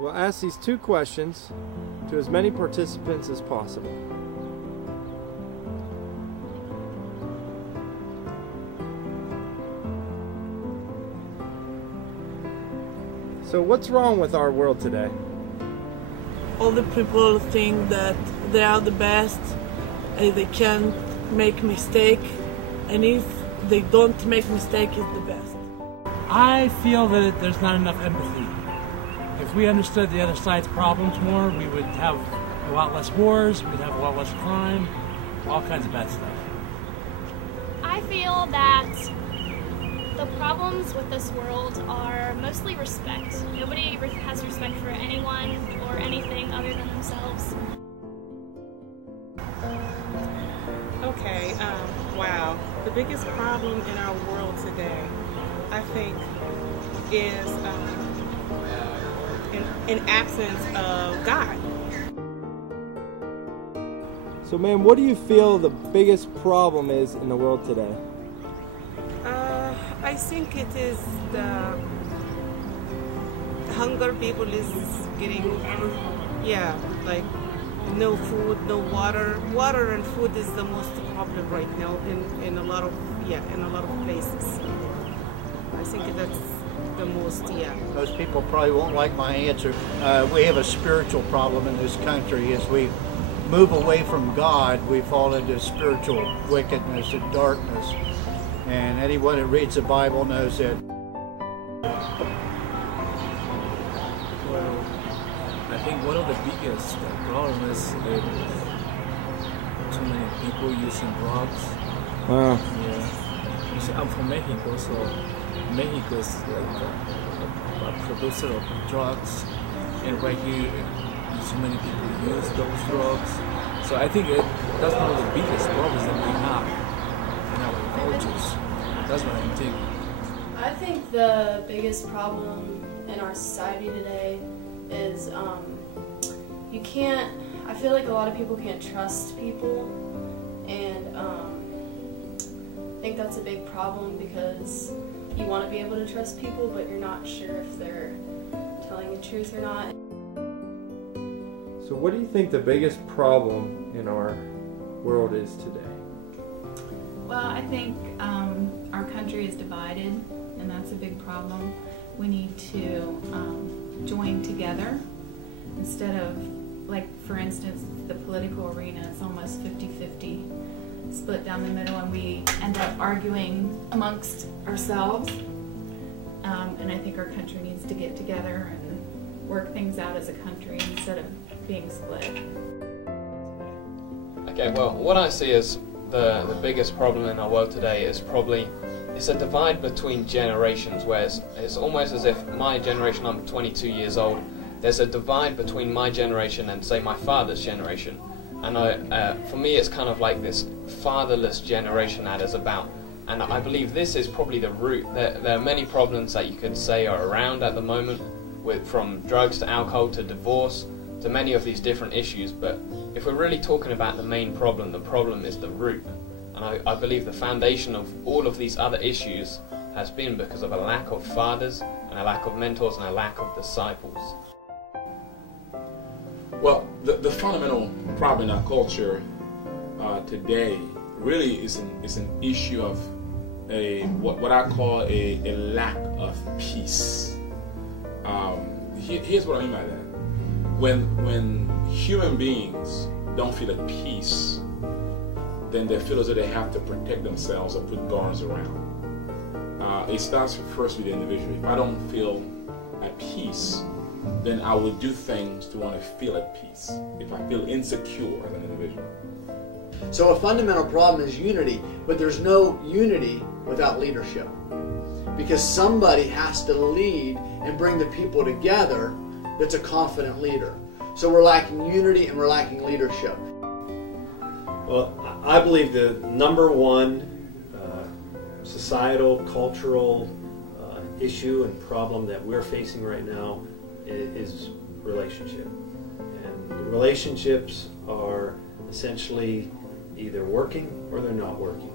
We'll ask these 2 questions to as many participants as possible. So what's wrong with our world today? All the people think that they are the best, and they can't make mistake, and if they don't make mistake, it's the best. I feel that there's not enough empathy. If we understood the other side's problems more, we would have a lot less wars, we'd have a lot less crime, all kinds of bad stuff. I feel that the problems with this world are mostly respect. Nobody has respect for anyone or anything other than themselves. Okay, wow. The biggest problem in our world today, I think, is an absence of God. So ma'am, what do you feel the biggest problem is in the world today? I think it is the hunger. People is getting, like no food, no water. Water and food is the most problem right now in a lot of places. I think that's the most, Most people probably won't like my answer. We have a spiritual problem in this country. As we move away from God, we fall into spiritual wickedness and darkness. And anyone that reads the Bible knows that. Well, I think one of the biggest problems is too many people using drugs. Wow. Yeah. You see, I'm from Mexico, so Mexico is like a producer of drugs, and right here, so many people use those drugs. So I think that's one of the biggest problems that we have in our cultures. That's what I think. I think the biggest problem in our society today is I feel like a lot of people can't trust people, and I think that's a big problem because you want to be able to trust people, but you're not sure if they're telling the truth or not. So what do you think the biggest problem in our world is today? Well, I think our country is divided, and that's a big problem. We need to join together instead of, like, for instance, the political arena is almost 50-50, split down the middle, and we end up arguing amongst ourselves. And I think our country needs to get together and work things out as a country instead of being split. Okay, well, what I see as the biggest problem in our world today is probably it's a divide between generations, where it's almost as if my generation, I'm 22 years old, there's a divide between my generation and, say, my father's generation. And for me, it's kind of like this fatherless generation that is about. And I believe this is probably the root. There are many problems that you could say are around at the moment, from drugs to alcohol to divorce to many of these different issues. But if we're really talking about the main problem, the problem is the root. And I believe the foundation of all of these other issues has been because of a lack of fathers and a lack of mentors and a lack of disciples. Well, the fundamental problem in our culture today really is an issue of what I call a lack of peace. Here's what I mean by that. When human beings don't feel at peace, then they feel as though they have to protect themselves or put guards around. It starts first with the individual. If I don't feel at peace, then I will do things to want to feel at peace. If I feel insecure as an individual. So a fundamental problem is unity, but there's no unity without leadership. Because somebody has to lead and bring the people together that's a confident leader. So we're lacking unity and we're lacking leadership. Well, I believe the number one societal, cultural issue and problem that we're facing right now is relationship. And relationships are essentially either working or they're not working.